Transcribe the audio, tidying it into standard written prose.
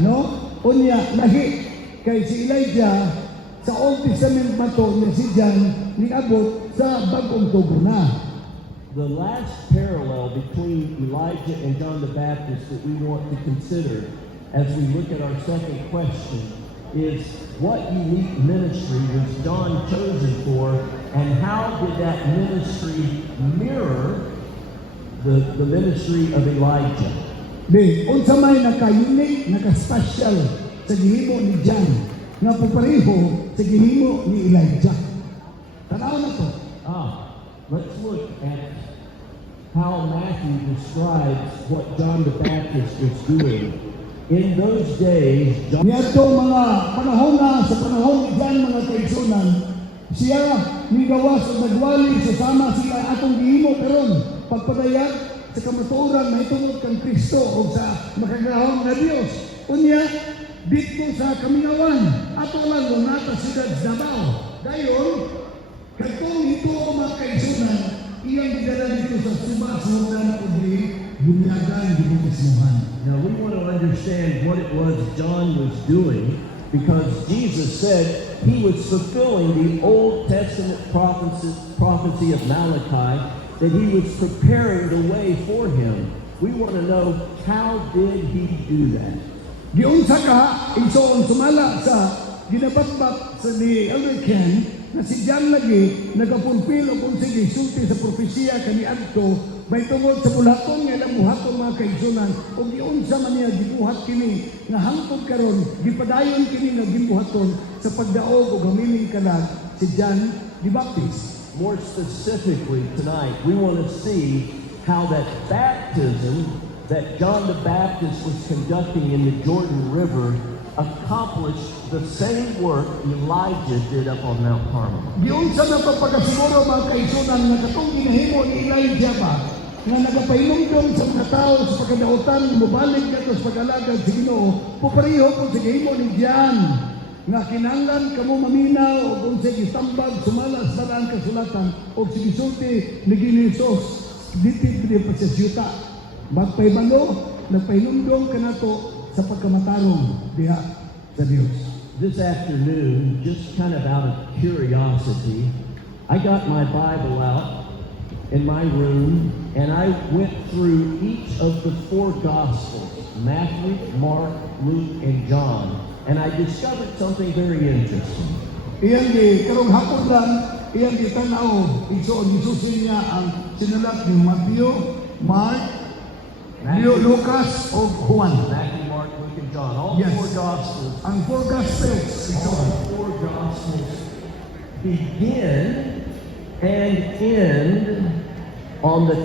no? Unya, lahi. Kay si Elijah, sa Old Testament mato na si John, niabot sa bagong tubo na. The last parallel between Elijah and John the Baptist that we want to consider as we look at our second question is what unique ministry was John chosen for, and how did that ministry mirror the ministry of Elijah? Be, unsa may naka-unique, naka-special sa gihimo ni John, nga papareho sa gihimo ni Elijah. Tanaw na to. Let's look at how Matthew describes what John the Baptist was doing. In those days, John... Niyadto mga panahon na, sa panahon ni John, mga kaigsunan, siya nigawas o nagwali sa sama sila atong gihimo karon pagpadayag sa kamatuoran na itungod kang Kristo o sa makagahong na Dios. Unya, dito sa Kamingawan, ato lang nata sila Davao. Dayon, katong ito o mga kaigsunan, iyang gidala dito sa Suba, sa Hunan o di, bunyagan, di mo kismuhan. Now we want to understand what it was John was doing, because Jesus said he was fulfilling the Old Testament prophecy of Malachi, that he was preparing the way for him. We want to know, how did he do that? Giunsa ka, isoon sumala sa ginabatbat sa ni Elder Ken, na si John lagi nagapulpil o kung sige sulti sa propesya kani adto may tungod sa bulaton nga ilang buhaton mga kaigsunan o giunsa man niya gibuhat kini nga hangtod karon gipadayon kini nga gibuhaton sa pagdaog o gamiling kalag si John the Baptist. More specifically tonight, we want to see how that baptism that John the Baptist was conducting in the Jordan River accomplished the same work Elijah did up on Mount Carmel. Giunsa na to pagkasiguro mga kaigsunan nga katong ginahimo ni Elijah ba nga nagapahinumdum sa mga tao sa pagkadautan mubalik kato sa pag-alagad sa Ginoo pupareho kung sa gihimo ni John nga kinahanglan kamo maminaw o kung sa gitambag sumalas balaan kasulatan o sa gisulti ni Ginisos ditid ni pasasyuta magpaybalo nagpahinumdum kanato sa pagkamatarong diha sa Dios. This afternoon, just kind of out of curiosity, I got my Bible out in my room and I went through each of the four Gospels, Matthew, Mark, Luke, and John, and I discovered something very interesting. Iyan di, karong hapon lang, iyan di tanaw, igsoon isusin niya ang sinulat ni Matthew, Mark, Lucas, o Juan. Matthew, Mark, Luke, and John. All Yes. four Gospels. Ang four Gospels, All four Gospels begin and end on the